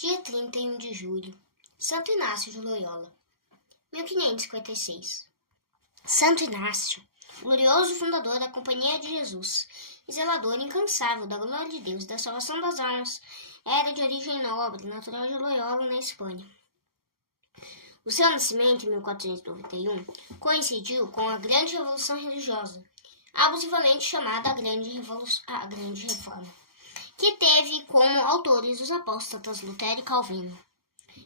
Dia 31 de julho. Santo Inácio de Loyola, 1556. Santo Inácio, glorioso fundador da Companhia de Jesus e zelador incansável da glória de Deus e da salvação das almas, era de origem nobre, natural de Loyola, na Espanha. O seu nascimento, em 1491, coincidiu com a Grande Revolução Religiosa, abusivamente chamada a Grande Reforma, que teve como autores os apóstatas Lutero e Calvino.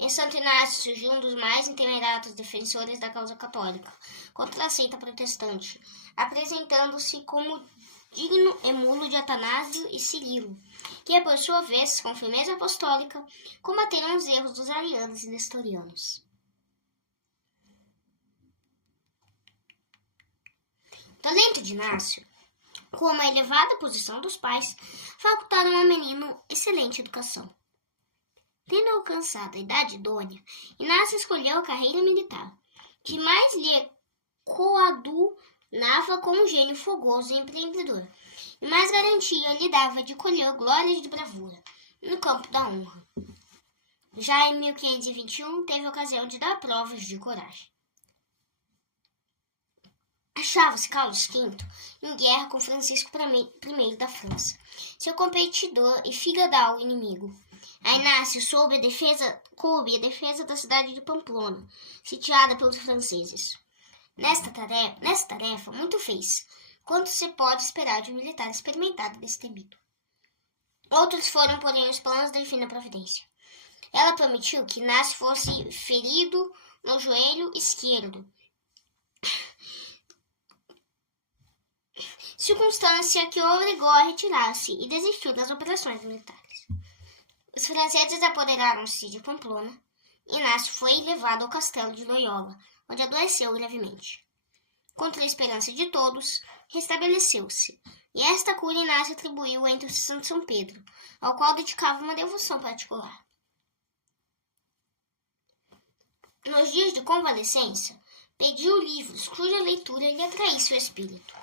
Em Santo Inácio surgiu um dos mais intemerados defensores da causa católica contra a seita protestante, apresentando-se como digno emulo de Atanásio e Cirilo, que, por sua vez, com firmeza apostólica, combateram os erros dos arianos e nestorianos. O talento de Inácio, como a elevada posição dos pais, facultaram ao menino excelente educação. Tendo alcançado a idade idônea, Inácio escolheu a carreira militar, que mais lhe coadunava com um gênio fogoso e empreendedor, e mais garantia lhe dava de colher glórias de bravura no campo da honra. Já em 1521, teve ocasião de dar provas de coragem. Achava-se Carlos V em guerra com Francisco I da França, seu competidor e figadal inimigo. A Inácio coube a defesa da cidade de Pamplona, sitiada pelos franceses. Nesta tarefa, muito fez, quanto se pode esperar de um militar experimentado e destemido. Outros foram, porém, os planos da divina providência. Ela permitiu que Inácio fosse ferido no joelho esquerdo, circunstância que o obrigou a retirar-se e desistiu das operações militares. Os franceses apoderaram-se de Pamplona. Inácio foi levado ao castelo de Loyola, onde adoeceu gravemente. Contra a esperança de todos, restabeleceu-se, e esta cura Inácio atribuiu entre os santos São Pedro, ao qual dedicava uma devoção particular. Nos dias de convalescença, pediu livros cuja leitura lhe atraísse o espírito.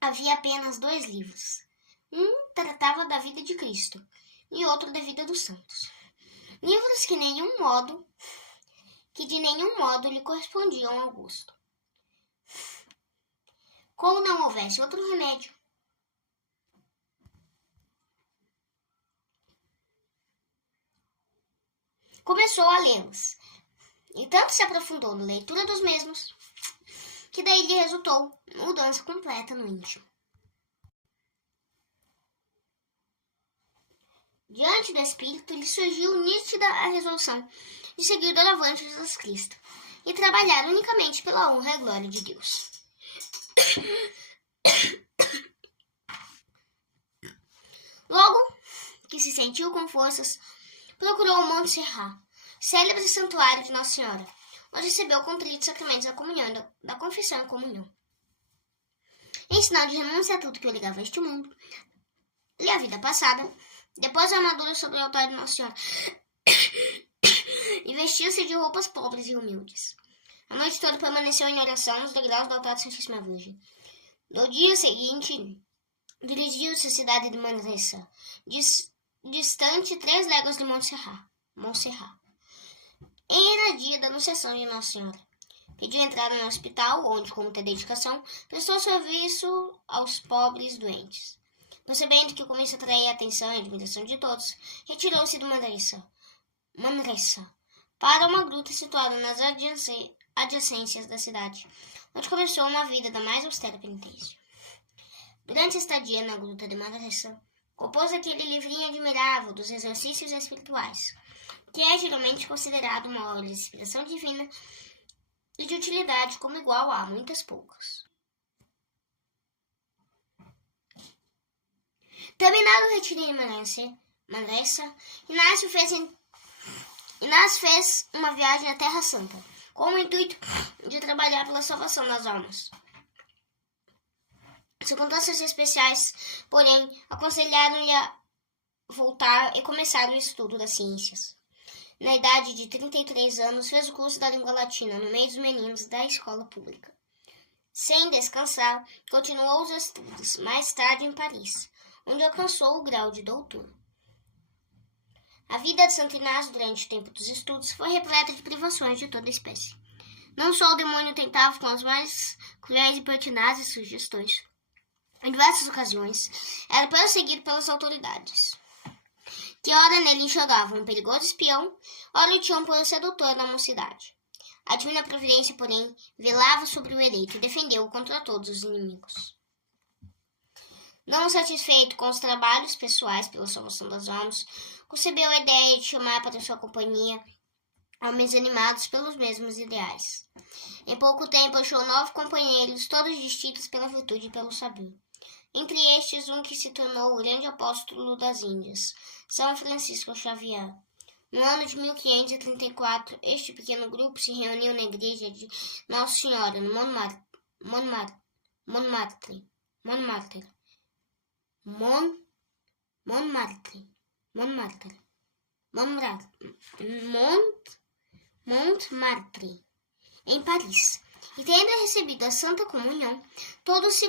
Havia apenas 2 livros. Um tratava da vida de Cristo e outro da vida dos santos. Livros que de nenhum modo lhe correspondiam ao gosto. Como não houvesse outro remédio, começou a lê-los, e tanto se aprofundou na leitura dos mesmos, que daí lhe resultou mudança completa no íntimo. Diante do espírito lhe surgiu nítida a resolução de seguir doravante Jesus Cristo e trabalhar unicamente pela honra e glória de Deus. Logo que se sentiu com forças, procurou o Monte Serrat, célebre santuário de Nossa Senhora, onde recebeu com trito sacramentos da comunhão, da confissão e comunhão. Em sinal de renúncia a tudo que o ligava a este mundo e a vida passada, depois a armadura sobre o altar de Nossa Senhora e vestiu-se de roupas pobres e humildes. A noite toda permaneceu em oração nos degraus do altar da Santíssima Virgem. No dia seguinte, dirigiu-se à cidade de Manresa, distante 3 léguas de Montserrat. Era dia da Anunciação de Nossa Senhora. Pediu entrada no hospital, onde, com muita dedicação, prestou serviço aos pobres doentes. Percebendo que o começo atraía a atenção e a admiração de todos, retirou-se de Manresa para uma gruta situada nas adjacências da cidade, onde começou uma vida da mais austera penitência. Durante a estadia na gruta de Manresa, compôs aquele livrinho admirável dos exercícios espirituais, que é geralmente considerado uma obra de inspiração divina e de utilidade como igual a muitas poucas. Terminado o retiro em Manresa, Inácio fez uma viagem à Terra Santa, com o intuito de trabalhar pela salvação das almas. Circunstâncias especiais, porém, aconselharam-lhe a voltar e começar o estudo das ciências. Na idade de 33 anos, fez o curso da língua latina no meio dos meninos da escola pública. Sem descansar, continuou os estudos, mais tarde em Paris, onde alcançou o grau de doutor. A vida de Santo Inácio durante o tempo dos estudos foi repleta de privações de toda espécie. Não só o demônio tentava com as mais cruéis e pertinazes sugestões. Em diversas ocasiões, era perseguido pelas autoridades, que ora nele enxergavam um perigoso espião, ora o tinham por sedutor da mocidade. A divina providência, porém, velava sobre o eleito e defendeu-o contra todos os inimigos. Não satisfeito com os trabalhos pessoais pela salvação das almas, concebeu a ideia de chamar para sua companhia homens animados pelos mesmos ideais. Em pouco tempo achou 9 companheiros, todos distintos pela virtude e pelo saber. Entre estes, um que se tornou o grande apóstolo das Índias, São Francisco Xavier. No ano de 1534, este pequeno grupo se reuniu na igreja de Nossa Senhora, no Montmartre, em Paris. E tendo recebido a Santa Comunhão, todos se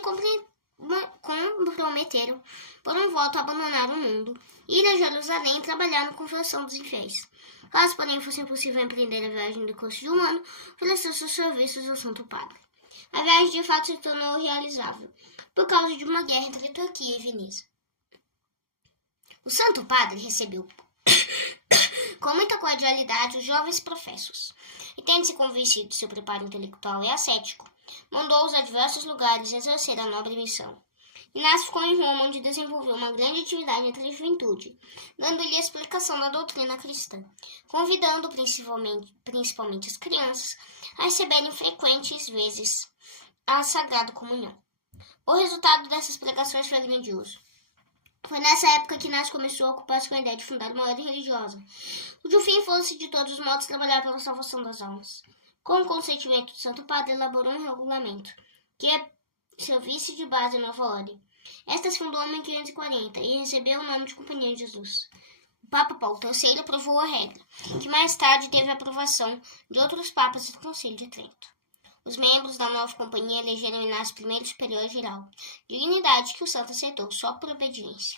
comprometeram por um voto a abandonar o mundo, ir a Jerusalém e trabalhar na conversão dos infiéis. Caso, porém, fosse impossível empreender a viagem do curso de um ano, ofereceu seus serviços ao Santo Padre. A viagem de fato se tornou realizável, por causa de uma guerra entre Turquia e Veneza. O Santo Padre recebeu com muita cordialidade os jovens professos, e tendo-se convencido de seu preparo intelectual e ascético, mandou-os a diversos lugares exercer a nobre missão. Inácio ficou em Roma, onde desenvolveu uma grande atividade entre a juventude, dando-lhe a explicação da doutrina cristã, convidando principalmente as crianças a receberem frequentes vezes a Sagrada Comunhão. O resultado dessas pregações foi grandioso. Foi nessa época que Inácio começou a ocupar-se com a ideia de fundar uma ordem religiosa, cujo fim fosse, de todos os modos, trabalhar pela salvação das almas. Com o consentimento do Santo Padre, elaborou um regulamento, que servisse de base à nova ordem. Esta se fundou em 1540 e recebeu o nome de Companhia de Jesus. O Papa Paulo III aprovou a regra, que mais tarde teve a aprovação de outros papas do Concílio de Trento. Os membros da nova companhia elegeram Inácio primeiro superior-geral, dignidade que o santo aceitou só por obediência.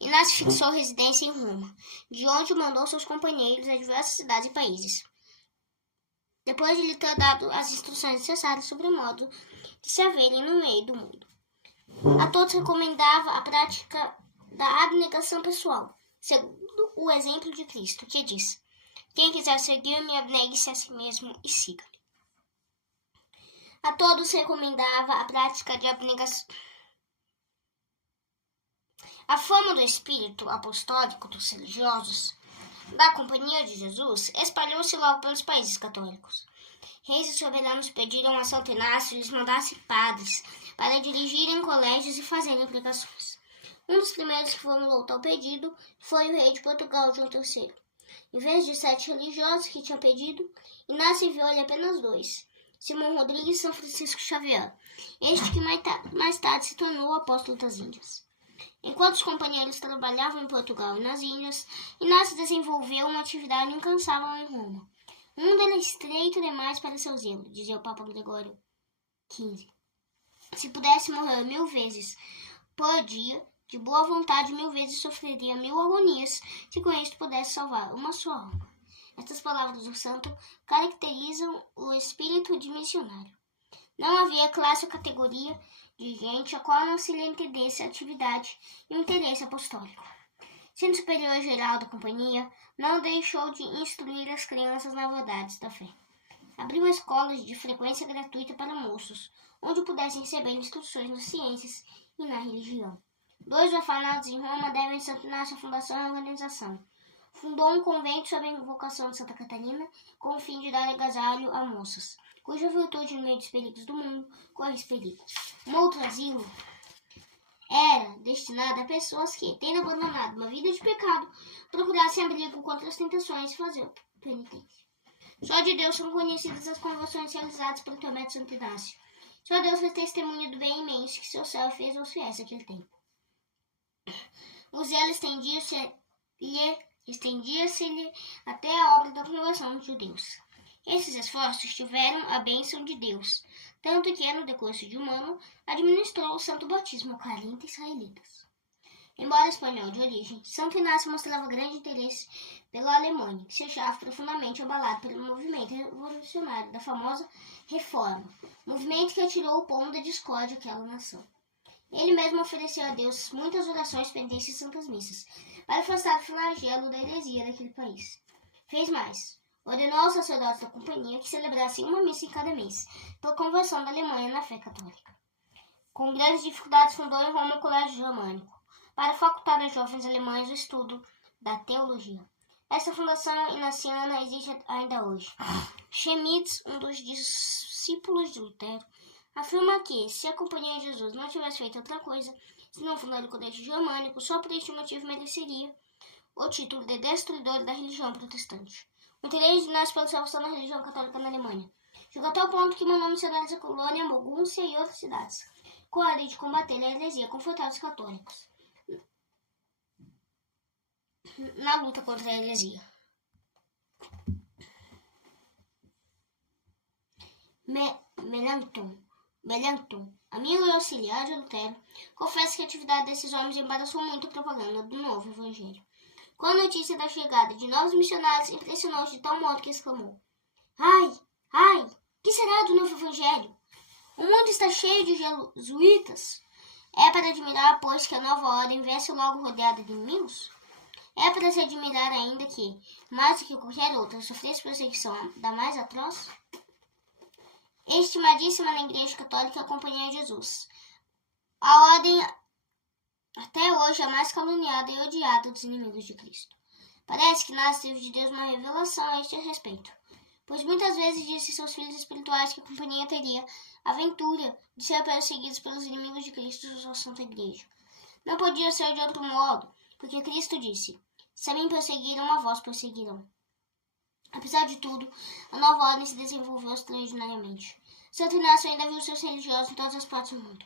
Inácio fixou residência em Roma, de onde mandou seus companheiros a diversas cidades e países, depois de lhe ter dado as instruções necessárias sobre o modo de se haverem no meio do mundo. A todos recomendava a prática da abnegação pessoal, segundo o exemplo de Cristo, que diz: quem quiser seguir-me, abnegue-se a si mesmo e siga-me. A todos recomendava a prática de abnegação. A fama do espírito apostólico dos religiosos da Companhia de Jesus espalhou-se logo pelos países católicos. Reis e soberanos pediram a Santo Inácio lhes mandasse padres para dirigirem colégios e fazerem pregações. Um dos primeiros que formulou tal pedido foi o rei de Portugal, João III. Em vez de 7 religiosos que tinham pedido, Inácio enviou-lhe apenas 2, Simão Rodrigues e São Francisco Xavier, este que mais tarde se tornou o apóstolo das Índias. Enquanto os companheiros trabalhavam em Portugal e nas Índias, Inácio desenvolveu uma atividade incansável em Roma. O mundo era estreito demais para seu zelo, dizia o Papa Gregório XV. Se pudesse morrer 1000 vezes por dia, de boa vontade 1000 vezes sofreria 1000 agonias, se com isto pudesse salvar uma só alma. Estas palavras do santo caracterizam o espírito de missionário. Não havia classe ou categoria de gente a qual não se lhe entendesse a atividade e o interesse apostólico. Sendo superior-geral da companhia, não deixou de instruir as crianças nas verdades da fé. Abriu escolas de frequência gratuita para moços, onde pudessem receber instruções nas ciências e na religião. 2 orfanatos em Roma devem Santo Inácio à fundação e organização. Fundou um convento sob a invocação de Santa Catarina, com o fim de dar agasalho a moças, cuja virtude no meio dos perigos do mundo corre perigo. Um outro asilo era destinado a pessoas que, tendo abandonado uma vida de pecado, procurassem abrigo contra as tentações e fazer penitência. Só de Deus são conhecidas as conversões realizadas pelo Tomé de Santo Inácio. Só Deus fez testemunho do bem imenso que seu céu fez aos fiéis naquele tempo. O zelo estendia-se-lhe até a obra da conversão dos judeus. Esses esforços tiveram a bênção de Deus, tanto que, no decurso de um ano, administrou o santo batismo a 40 israelitas. Embora espanhol de origem, Santo Inácio mostrava grande interesse pela Alemanha, que se achava profundamente abalado pelo movimento revolucionário da famosa Reforma, movimento que atirou o pomo da discórdia àquela nação. Ele mesmo ofereceu a Deus muitas orações, penitências e santas missas, para afastar o flagelo da heresia daquele país. Fez mais. Ordenou aos sacerdotes da companhia que celebrassem uma missa em cada mês, pela conversão da Alemanha na fé católica. Com grandes dificuldades, fundou em Roma um colégio germânico, para facultar aos jovens alemães o estudo da teologia. Essa fundação inaciana existe ainda hoje. Chemnitz, um dos discípulos de Lutero, afirma que, se a Companhia de Jesus não tivesse feito outra coisa, se não fundar o colégio germânico, só por este motivo mereceria o título de destruidor da religião protestante. O interesse de nós pela salvação da religião católica na Alemanha chegou até o ponto que mandou missionários à Colônia, Mogúncia e outras cidades, com a ideia de combater a heresia, confortar os católicos na luta contra a heresia. Melanchthon, amigo e auxiliar de Lutero, confessa que a atividade desses homens embaraçou muito a propaganda do novo evangelho. Com a notícia da chegada de novos missionários, impressionou-se de tal modo que exclamou: Ai, que será do novo evangelho? O mundo está cheio de jesuítas. É para admirar, pois, que a nova ordem viesse logo rodeada de inimigos? É para se admirar ainda que, mais do que qualquer outra, sofresse perseguição da mais atroz? Estimadíssima na Igreja Católica a Companhia de Jesus, a ordem até hoje é a mais caluniada e odiada dos inimigos de Cristo. Parece que nasce de Deus uma revelação a este respeito, pois muitas vezes disse a seus filhos espirituais que a Companhia teria a aventura de ser perseguidos pelos inimigos de Cristo e sua Santa Igreja. Não podia ser de outro modo, porque Cristo disse: se a mim perseguiram, a vós perseguirão. Apesar de tudo, a nova ordem se desenvolveu extraordinariamente. Santo Inácio ainda viu seus religiosos em todas as partes do mundo.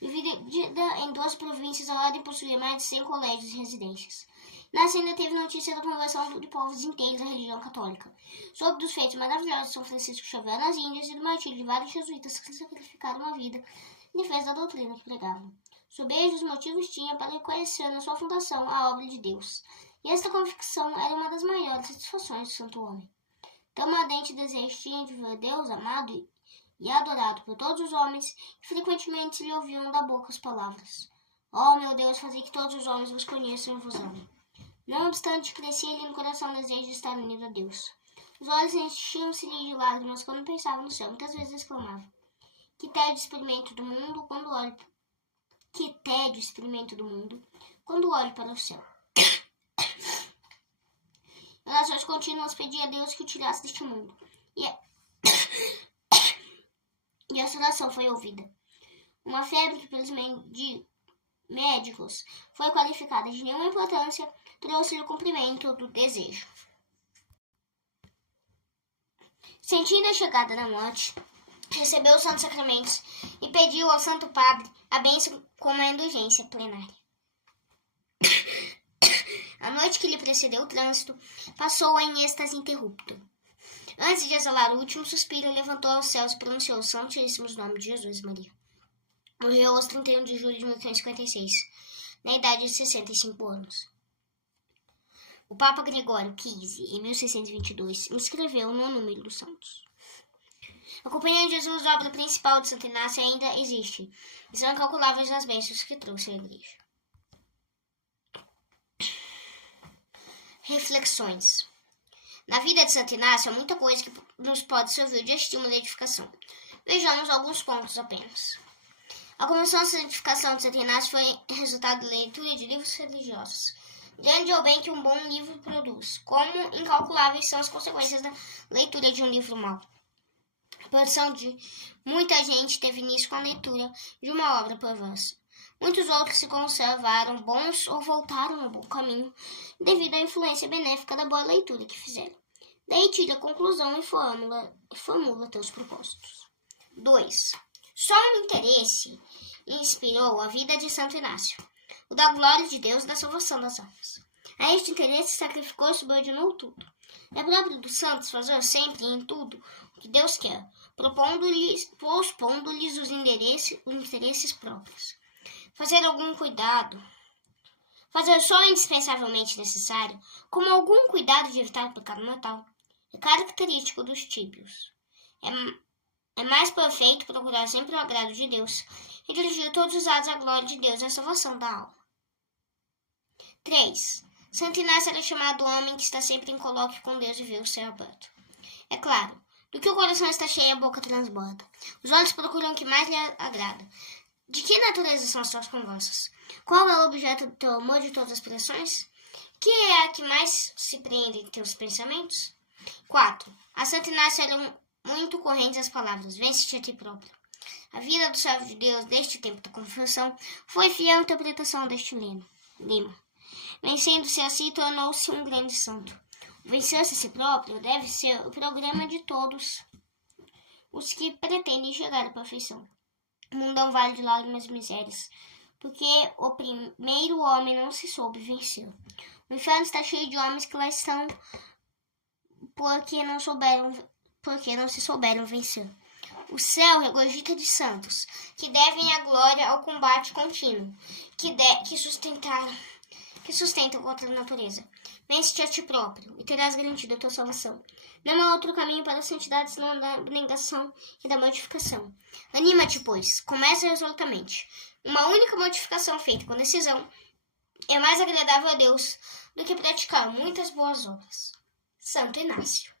Dividida em 12 províncias, a ordem possuía mais de 100 colégios e residências. Inácio ainda teve notícia da conversão de povos inteiros à religião católica, soube dos feitos maravilhosos de São Francisco Xavier nas Índias e do martírio de vários jesuítas que sacrificaram uma vida em defesa da doutrina que pregavam. Sobeja os motivos tinha para reconhecer na sua fundação a obra de Deus, e esta convicção era uma das maiores satisfações do santo homem. Tão ardente desejo tinha de ver Deus amado e adorado por todos os homens, que frequentemente se lhe ouviam da boca as palavras: ó meu Deus, fazei que todos os homens vos conheçam e vos amem. Não obstante, crescia-lhe no coração o desejo de estar unido a Deus. Os olhos enchiam-se-lhe de lágrimas quando pensava no céu. Muitas vezes exclamava: que tédio experimento do mundo quando olho para o céu. Em orações contínuas pedia a Deus que o tirasse deste mundo. E essa oração foi ouvida. Uma febre que pelos médicos foi qualificada de nenhuma importância trouxe-lhe o cumprimento do desejo. Sentindo a chegada da morte, recebeu os santos sacramentos e pediu ao Santo Padre a bênção com uma indulgência plenária. A noite que lhe precedeu o trânsito passou em êxtase interrupta. Antes de exalar o último suspiro, levantou aos céus e pronunciou os santíssimos nomes de Jesus e Maria. Morreu aos 31 de julho de 1556, na idade de 65 anos. O Papa Gregório XV, em 1622, inscreveu no número dos santos. A Companhia de Jesus, a obra principal de Santo Inácio, ainda existe, e são incalculáveis as bênçãos que trouxe à Igreja. Reflexões. Na vida de Santo Inácio há muita coisa que nos pode servir de estímulo e edificação. Vejamos alguns pontos apenas. A Comissão de Santificação de Santo Inácio foi resultado da leitura de livros religiosos. Grande é o bem que um bom livro produz, como incalculáveis são as consequências da leitura de um livro mau. A posição de muita gente teve início com a leitura de uma obra perversa. Muitos outros se conservaram bons ou voltaram ao bom caminho devido à influência benéfica da boa leitura que fizeram. Daí tira a conclusão e formula teus propósitos. 2. Só um interesse inspirou a vida de Santo Inácio, o da glória de Deus e da salvação das almas. A este interesse sacrificou e subordinou tudo. É próprio dos santos fazer sempre e em tudo o que Deus quer, pospondo-lhes os interesses próprios. Fazer algum cuidado fazer só o indispensavelmente necessário, como algum cuidado de evitar o pecado mortal, é característico dos tíbios. É mais perfeito procurar sempre o agrado de Deus e dirigir todos os atos à glória de Deus e à salvação da alma. 3. Santo Inácio era chamado homem que está sempre em colóquio com Deus e vê o céu aberto. É claro, do que o coração está cheio, a boca transborda. Os olhos procuram o que mais lhe agrada. De que natureza são as suas conversas? Qual é o objeto do teu amor de todas as pressões? Que é a que mais se prende em teus pensamentos? 4. A Santo Inácio eram muito correntes as palavras: vence-te a ti próprio. A vida do servo de Deus, desde o tempo da confissão, foi fiel à interpretação deste lema. Vencendo-se a si, tornou-se um grande santo. Vencer-se a si próprio deve ser o programa de todos os que pretendem chegar à perfeição. O mundo é um vale de lágrimas e misérias, porque o primeiro homem não se soube vencer. O inferno está cheio de homens que lá estão porque não se souberam vencer. O céu regozija de santos, que devem a glória ao combate contínuo, que sustentam contra a natureza. Vence-te a ti próprio, e terás garantido a tua salvação. Não há outro caminho para a santidade senão da abnegação e da mortificação. Anima-te, pois, começa resolutamente. Uma única mortificação feita com decisão é mais agradável a Deus do que praticar muitas boas obras. Santo Inácio.